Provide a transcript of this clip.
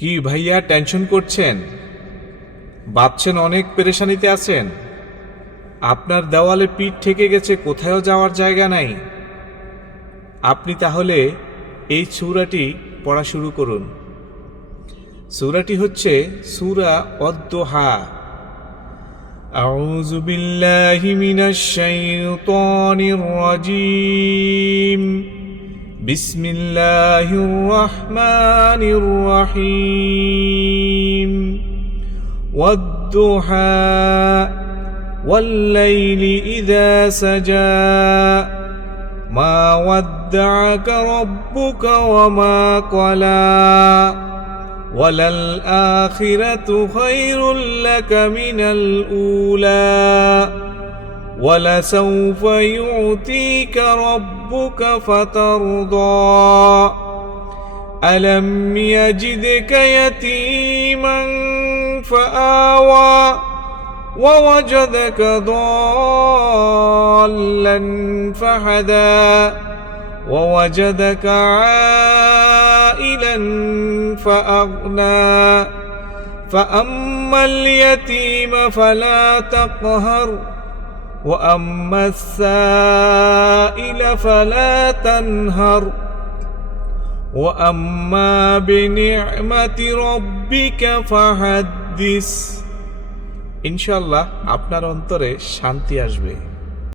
কি ভাইয়া টেনশন করছেন? ভাবছেন অনেক পেরেশানিতে আছেন। আপনার দেওয়ালে পিঠ ঠেকে গেছে, কোথাও যাওয়ার জায়গা নাই। আপনি তাহলে এই সূরাটি পড়া শুরু করুন। সূরাটি হচ্ছে সূরা আদ-দুহা। আউযু বিল্লাহি মিনাশ শাইতানির রাজীম। বিসমিল্লাহির রহমানির রহিম। ওয়াদ-দুহা ওয়াল-লাইলি ইযা সাজা মা ওয়াদ্দা'আকা রাব্বুকা ওয়া মা ক্বালা ওয়ালাল-আখিরাতু খায়রুল লাকা মিনাল উলা ওয়ালাসাউফা ইউ'তিকা রাব্বুকা ফাতারদা আলাম ইয়াজিদকা ইয়াতীমান ফাআওয়া ووجدك ضالا فهدى ووجدك عائلا فأغنى فأما اليتيم فلا تقهر وأما السائل فلا تنهر وأما بنعمة ربك فحدث। ইনশাআল্লাহ আপনার অন্তরে শান্তি আসবে।